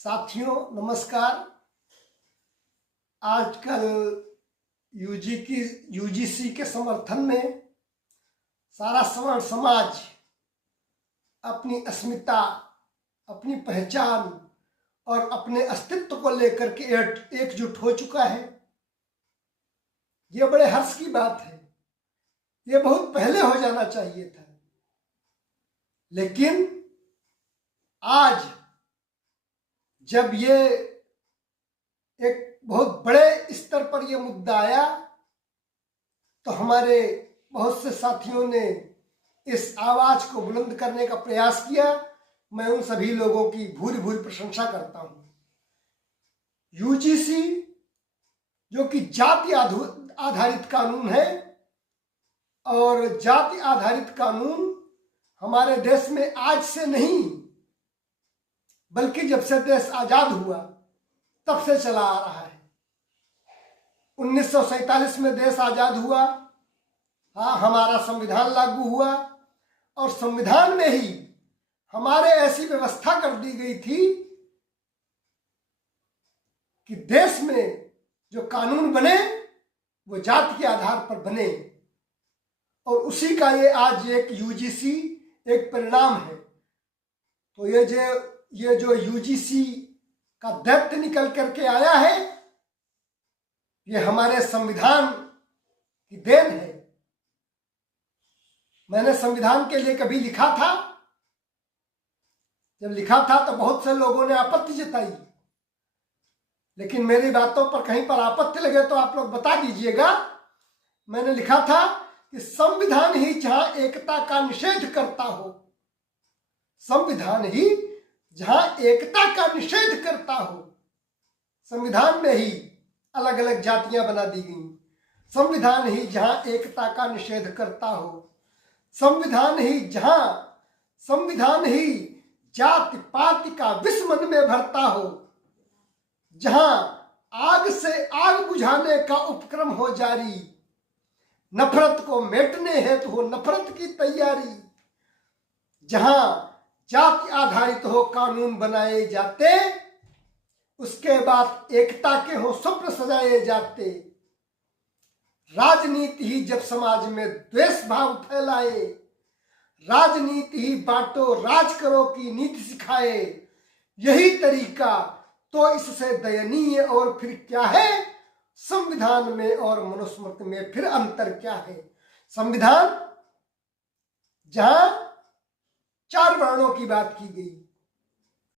साथियों नमस्कार। आजकल यूजीसी के समर्थन में सारा सवर्ण समाज अपनी अस्मिता, अपनी पहचान और अपने अस्तित्व को लेकर के एकजुट हो चुका है। ये बड़े हर्ष की बात है। ये बहुत पहले हो जाना चाहिए था, लेकिन आज जब ये एक बहुत बड़े स्तर पर यह मुद्दा आया तो हमारे बहुत से साथियों ने इस आवाज को बुलंद करने का प्रयास किया। मैं उन सभी लोगों की भूरी भूरी प्रशंसा करता हूं। यूजीसी जो कि जाति आधारित कानून है, और जाति आधारित कानून हमारे देश में आज से नहीं बल्कि जब से देश आजाद हुआ तब से चला आ रहा है। 1947 में देश आजाद हुआ, हाँ, हमारा संविधान लागू हुआ और संविधान में ही हमारे ऐसी व्यवस्था कर दी गई थी कि देश में जो कानून बने वो जाति के आधार पर बने, और उसी का ये आज एक यूजीसी एक परिणाम है। तो ये जो यूजीसी का दैत्य निकल करके आया है, ये हमारे संविधान की देन है। मैंने संविधान के लिए कभी लिखा था, जब लिखा था तो बहुत से लोगों ने आपत्ति जताई, लेकिन मेरी बातों पर कहीं पर आपत्ति लगे तो आप लोग बता दीजिएगा। मैंने लिखा था कि संविधान ही जहां एकता का निषेध करता हो, संविधान ही जहां एकता का निषेध करता हो, संविधान में ही अलग अलग जातियां बना दी गई। संविधान ही जहां एकता का निषेध करता हो, संविधान ही जाति पाति का विष मन में भरता हो, जहां आग से आग बुझाने का उपक्रम हो जारी, नफरत को मिटने हेतु हो नफरत की तैयारी, जहां जाति आधारित हो कानून बनाए जाते, उसके बाद एकता के हो स्वप्न सजाए जाते, राजनीति ही जब समाज में द्वेष भाव फैलाए, राजनीति ही बांटो राज करो की नीति सिखाए, यही तरीका तो इससे दयनीय और फिर क्या है, संविधान में और मनुस्मृति में फिर अंतर क्या है। संविधान जहां 4 वर्णों की बात की गई,